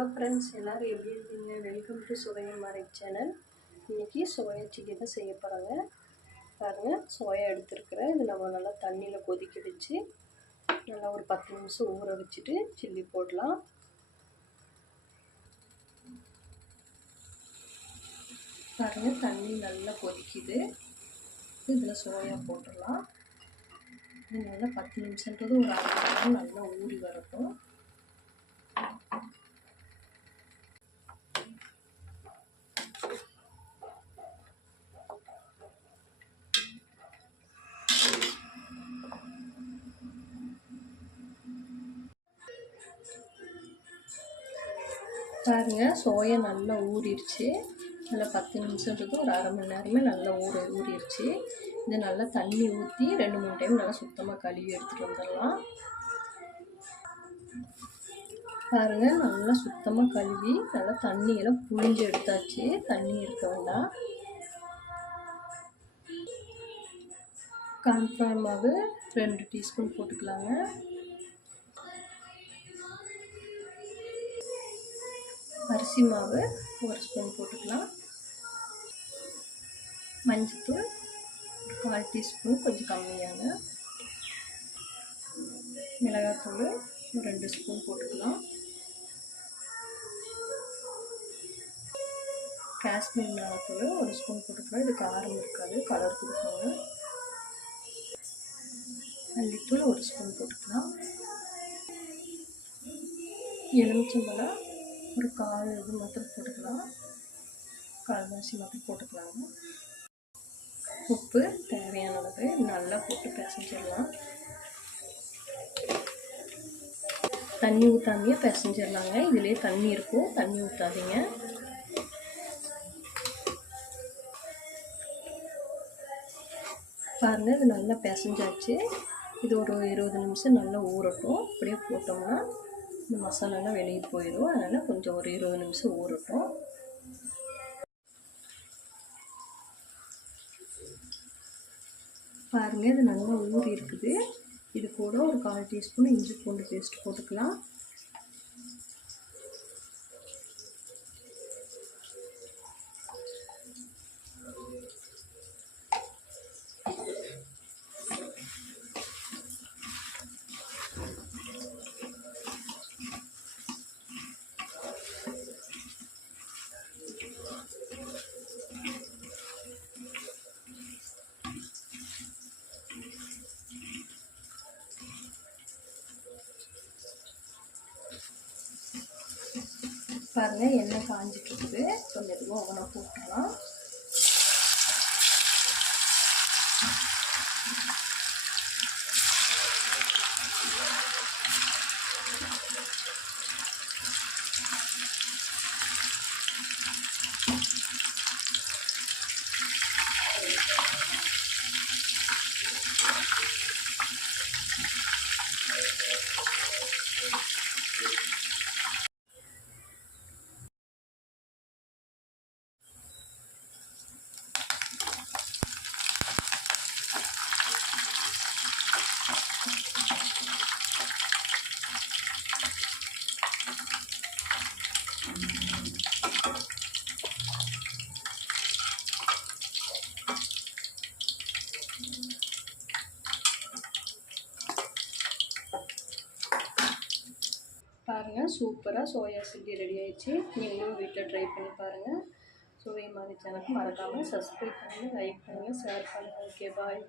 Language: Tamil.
ஹலோ ஃப்ரெண்ட்ஸ், எல்லோரும் எப்படி இருக்கீங்க? வெல்கம் டு சோயா மாரி சேனல். இன்றைக்கி சோயா சில்லி தான் செய்ய போகிறாங்க. பாருங்கள், சோயா எடுத்துருக்குறேன். இது நம்ம நல்லா தண்ணியில் கொதிக்க வச்சு நல்லா ஒரு 10 நிமிஷம் ஊற வச்சுட்டு சில்லி போடலாம். பாருங்கள், தண்ணி நல்லா கொதிக்குது. இதில் சோயா போட்டுடலாம். இது நல்லா 10 நிமிஷன்றது ஒரு 1/2 மணி நேரம் நல்லா ஊறி வரட்டும். பாருங்கள், சோயா நல்லா ஊறிடுச்சு. நல்லா 10 நிமிஷத்துக்கு ஒரு 1/2 மணி நேரமே நல்லா ஊறிடுச்சு. இதை நல்லா தண்ணி ஊற்றி 2-3 டைம் நல்லா சுத்தமாக கழுவி எடுத்துகிட்டு வந்துடலாம். பாருங்கள், நல்லா சுத்தமாக கழுவி நல்லா தண்ணியெல்லாம் புழிஞ்சு எடுத்தாச்சு. தண்ணி இருக்க வேண்டாம். கார்ன்ஃப்ளவர் மாவு 2 டீஸ்பூன் போட்டுக்கலாங்க. அரிசி மாவு 1 ஸ்பூன் போட்டுக்கலாம். மஞ்சள்தூள் 1/4 டீஸ்பூன், கொஞ்சம் கம்மியாங்க. மிளகாத்தூள் 2 ஸ்பூன் போட்டுக்கலாம். காஷ்மீர் மிளகாத்தூள் 1 ஸ்பூன் போட்டுக்கலாம். இது காரம் இருக்காது, கலர் கொடுப்பாங்க. மல்லித்தூள் 1 ஸ்பூன் போட்டுக்கலாம். எலுமிச்சம்பழம் ஒரு 1/4 இது மாத்திரம் போட்டுக்கலாம். 1/4 மாத்திரம் போட்டுக்கலாங்க. உப்பு தேவையான அளவு நல்லா போட்டு பிசைஞ்சிடலாம். தண்ணி ஊற்றாமையே பிசைஞ்சிடலாங்க. இதுலேயே தண்ணி இருக்கும், தண்ணி ஊற்றாதீங்க. பாருங்கள், இது நல்லா பிசைஞ்சாச்சு. இது ஒரு 20 நிமிஷம் நல்லா ஊறட்டும். அப்படியே போட்டோம்னா இந்த மசாலாலாம் வெளியே போயிடும். அதனால் கொஞ்சம் ஒரு 20 நிமிஷம் ஊறட்டும். பாருங்கள், இது நல்லா ஊறி இருக்குது. இது கூட ஒரு 1/4 டீஸ்பூன் இஞ்சி பூண்டு பேஸ்ட் போட்டுக்கலாம். பாருங்கள், எண்ணெய் காஞ்சிட்டு இருக்குது. கொஞ்சம் இதுவும் ஒவ்வொன்றா போட்டுக்கலாம். பாருங்கள், சூப்பராக சோயா சில்லி ரெடி ஆயிடுச்சு. நீங்களும் வீட்டில் ட்ரை பண்ணி பாருங்கள். சோயா மாரி சேனலுக்கு மறக்காமல் சப்ஸ்கிரைப் பண்ணுங்கள், லைக் பண்ணுங்கள், ஷேர் பண்ணுங்கள். ஓகே, பாய்.